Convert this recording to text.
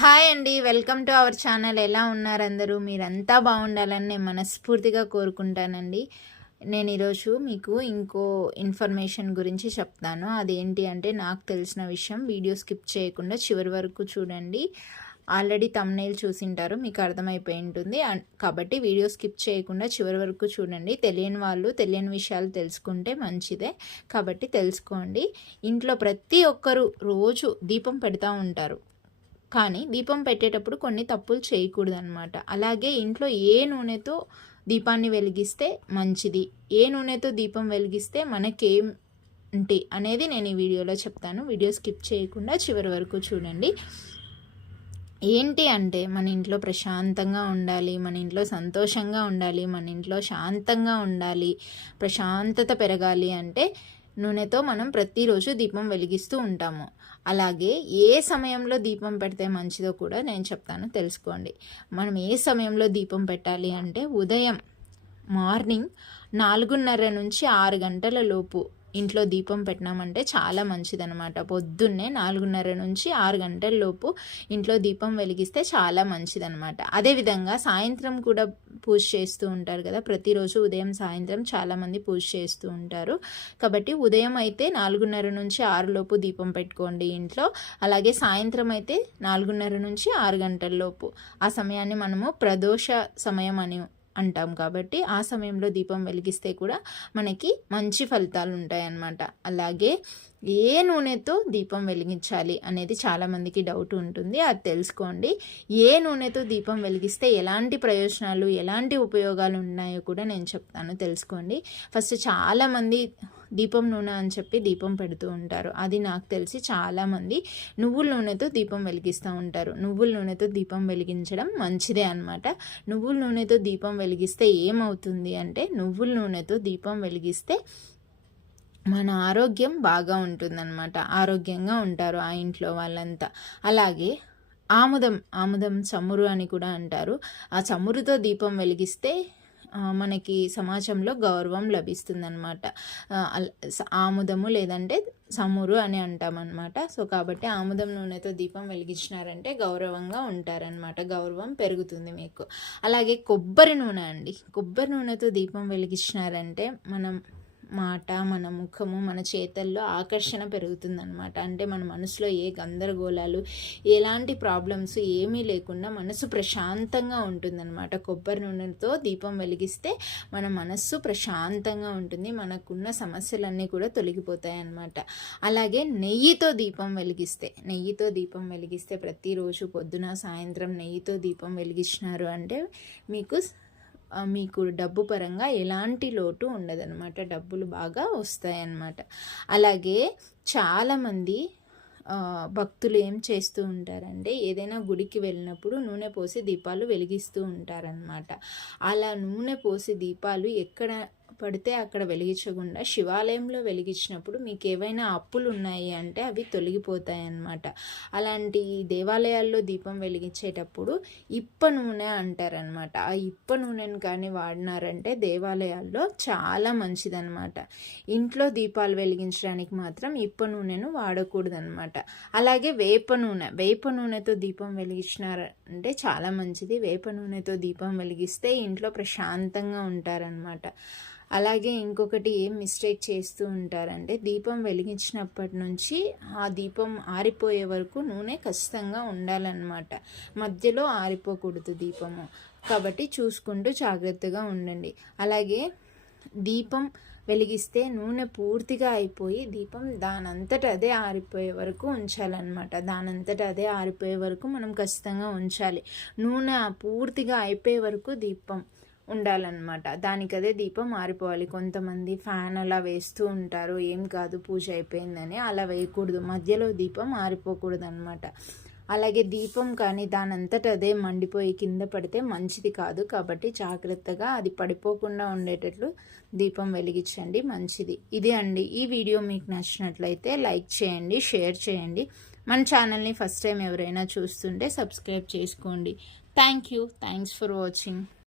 Hi అండి. Welcome to our channel. ఎలా ఉన్నారు అందరూ? మీరంతా బాగుండాలని నేను మనస్ఫూర్తిగా కోరుకుంటానండి. నేను ఈరోజు మీకు ఇంకో ఇన్ఫర్మేషన్ గురించి చెప్తాను. అదేంటి అంటే నాకు తెలిసిన విషయం వీడియో స్కిప్ చేయకుండా చివరి వరకు చూడండి. ఆల్రెడీ తమ్నైల్ చూసింటారు మీకు అర్థమైపోయి ఉంటుంది. కాబట్టి వీడియో స్కిప్ చేయకుండా చివరి వరకు చూడండి. తెలియని వాళ్ళు తెలియని విషయాలు తెలుసుకుంటే మంచిదే. కాబట్టి తెలుసుకోండి. ఇంట్లో ప్రతి ఒక్కరూ రోజు దీపం పెడతా ఉంటారు. కానీ దీపం పెట్టేటప్పుడు కొన్ని తప్పులు చేయకూడదన్నమాట. అలాగే ఇంట్లో ఏ నూనెతో దీపాన్ని వెలిగిస్తే మంచిది? ఏ నూనెతో దీపం వెలిగిస్తే మనకేంటి అనేది నేను ఈ వీడియోలో చెప్తాను. వీడియో స్కిప్ చేయకుండా చివరి వరకు చూడండి. ఏంటి అంటే మన ఇంట్లో ప్రశాంతంగా ఉండాలి మన ఇంట్లో సంతోషంగా ఉండాలి మన ఇంట్లో శాంతంగా ఉండాలి ప్రశాంతత పెరగాలి అంటే నూనెతో మనం ప్రతిరోజు దీపం వెలిగిస్తూ ఉంటాము. అలాగే ఏ సమయంలో దీపం పెడితే మంచిదో కూడా నేను చెప్తాను తెలుసుకోండి. మనం ఏ సమయంలో దీపం పెట్టాలి అంటే ఉదయం మార్నింగ్ నాలుగున్నర నుంచి ఆరు గంటల లోపు ఇంట్లో దీపం పెట్టినామంటే చాలా మంచిదనమాట పొద్దున్నే నాలుగున్నర నుంచి ఆరు గంటల లోపు ఇంట్లో దీపం వెలిగిస్తే చాలా మంచిదనమాట అదేవిధంగా సాయంత్రం కూడా పూజ చేస్తూ ఉంటారు కదా. ప్రతిరోజు ఉదయం సాయంత్రం చాలామంది పూజ చేస్తూ ఉంటారు. కాబట్టి ఉదయం అయితే నాలుగున్నర నుంచి ఆరులోపు దీపం పెట్టుకోండి ఇంట్లో. అలాగే సాయంత్రం అయితే నాలుగున్నర నుంచి ఆరు గంటల లోపు. ఆ సమయాన్ని మనము ప్రదోష సమయం అని అంటాం కాబట్టి ఆ సమయంలో దీపం వెలిగిస్తే కూడా మనకి మంచి ఫలితాలు ఉంటాయన్నమాట. అలాగే ఏ నూనెతో దీపం వెలిగించాలి అనేది చాలామందికి డౌట్ ఉంటుంది. అది తెలుసుకోండి. ఏ నూనెతో దీపం వెలిగిస్తే ఎలాంటి ప్రయోజనాలు ఎలాంటి ఉపయోగాలు ఉన్నాయో కూడా నేను చెప్తాను తెలుసుకోండి. ఫస్ట్ చాలామంది దీపం నూనె అని చెప్పి దీపం పెడుతూ ఉంటారు. అది నాకు తెలిసి చాలామంది నువ్వుల నూనెతో దీపం వెలిగిస్తూ ఉంటారు. నువ్వుల నూనెతో దీపం వెలిగించడం మంచిదే అనమాట నువ్వుల నూనెతో దీపం వెలిగిస్తే ఏమవుతుంది అంటే నువ్వుల నూనెతో దీపం వెలిగిస్తే మన ఆరోగ్యం బాగా ఉంటుందన్నమాట. ఆరోగ్యంగా ఉంటారు ఆ ఇంట్లో వాళ్ళంతా. అలాగే ఆముదం ఆముదం చమురు అని కూడా అంటారు. ఆ చమురుతో దీపం వెలిగిస్తే మనకి సమాజంలో గౌరవం లభిస్తుందన్నమాట. ఆముదము లేదంటే సమురు అని అంటామన్నమాట. సో కాబట్టి ఆముదం నూనెతో దీపం వెలిగించినారంటే గౌరవంగా ఉంటారనమాట గౌరవం పెరుగుతుంది మీకు. అలాగే కొబ్బరి నూనె అండి. కొబ్బరి నూనెతో దీపం వెలిగించినారంటే మనం మాట మన ముఖము మన చేతల్లో ఆకర్షణ పెరుగుతుందన్నమాట. అంటే మన మనసులో ఏ గందరగోళాలు ఎలాంటి ప్రాబ్లమ్స్ ఏమీ లేకుండా మనసు ప్రశాంతంగా ఉంటుందన్నమాట. కొబ్బరి నూనెతో దీపం వెలిగిస్తే మన మనస్సు ప్రశాంతంగా ఉంటుంది మనకున్న సమస్యలన్నీ కూడా తొలగిపోతాయి అన్నమాట అలాగే నెయ్యితో దీపం వెలిగిస్తే నెయ్యితో దీపం వెలిగిస్తే ప్రతిరోజు పొద్దున సాయంత్రం నెయ్యితో దీపం వెలిగించినారు అంటే మీకు మీకు డబ్బు పరంగా ఎలాంటి లోటు ఉండదన్నమాట. డబ్బులు బాగా వస్తాయన్నమాట. అలాగే చాలామంది భక్తులు ఏం చేస్తూ ఉంటారంటే ఏదైనా గుడికి వెళ్ళినప్పుడు నూనె పోసి దీపాలు వెలిగిస్తూ ఉంటారనమాట అలా నూనె పోసి దీపాలు ఎక్కడ పడితే అక్కడ వెలిగించకుండా శివాలయంలో వెలిగించినప్పుడు మీకు ఏవైనా అప్పులు ఉన్నాయి అంటే అవి తొలగిపోతాయి అన్నమాట అలాంటి దేవాలయాల్లో దీపం వెలిగించేటప్పుడు ఇప్ప నూనె అంటారనమాట ఆ ఇప్ప నూనెను కానీ వాడినారంటే దేవాలయాల్లో చాలా మంచిదన్నమాట. ఇంట్లో దీపాలు వెలిగించడానికి మాత్రం ఇప్ప నూనెను వాడకూడదన్నమాట. అలాగే వేప నూనె వేప నూనెతో దీపం వెలిగించినారంటే చాలా మంచిది. వేప నూనెతో దీపం వెలిగిస్తే ఇంట్లో ప్రశాంతంగా ఉంటారనమాట అలాగే ఇంకొకటి ఏం మిస్టేక్ చేస్తూ ఉంటారంటే దీపం వెలిగించినప్పటి నుంచి ఆ దీపం ఆరిపోయే వరకు నూనె ఖచ్చితంగా ఉండాలన్నమాట. మధ్యలో ఆరిపోకూడదు దీపము. కాబట్టి చూసుకుంటూ జాగ్రత్తగా ఉండండి. అలాగే దీపం వెలిగిస్తే నూనె పూర్తిగా అయిపోయి దీపం దానంతట అదే ఆరిపోయే వరకు ఉంచాలన్నమాట. దానంతట అదే ఆరిపోయే వరకు మనం ఖచ్చితంగా ఉంచాలి. నూనె పూర్తిగా అయిపోయే వరకు దీపం. ఉండాలన్నమాట. దానికదే దీపం మారిపోవాలి. కొంతమంది ఫ్యాన్ అలా వేస్తూ ఉంటారు. ఏం కాదు పూజ అయిపోయిందని అలా వేయకూడదు. మధ్యలో దీపం మారిపోకూడదు అనమాట అలాగే దీపం కానీ దానంతట అదే మండిపోయి కింద పడితే మంచిది కాదు. కాబట్టి జాగ్రత్తగా అది పడిపోకుండా ఉండేటట్లు దీపం వెలిగించండి. మంచిది. ఇదే అండి. ఈ వీడియో మీకు నచ్చినట్లయితే లైక్ చేయండి షేర్ చేయండి. మన ఛానల్ని ఫస్ట్ టైం ఎవరైనా చూస్తుంటే సబ్స్క్రైబ్ చేసుకోండి. Thank you. Thanks for watching.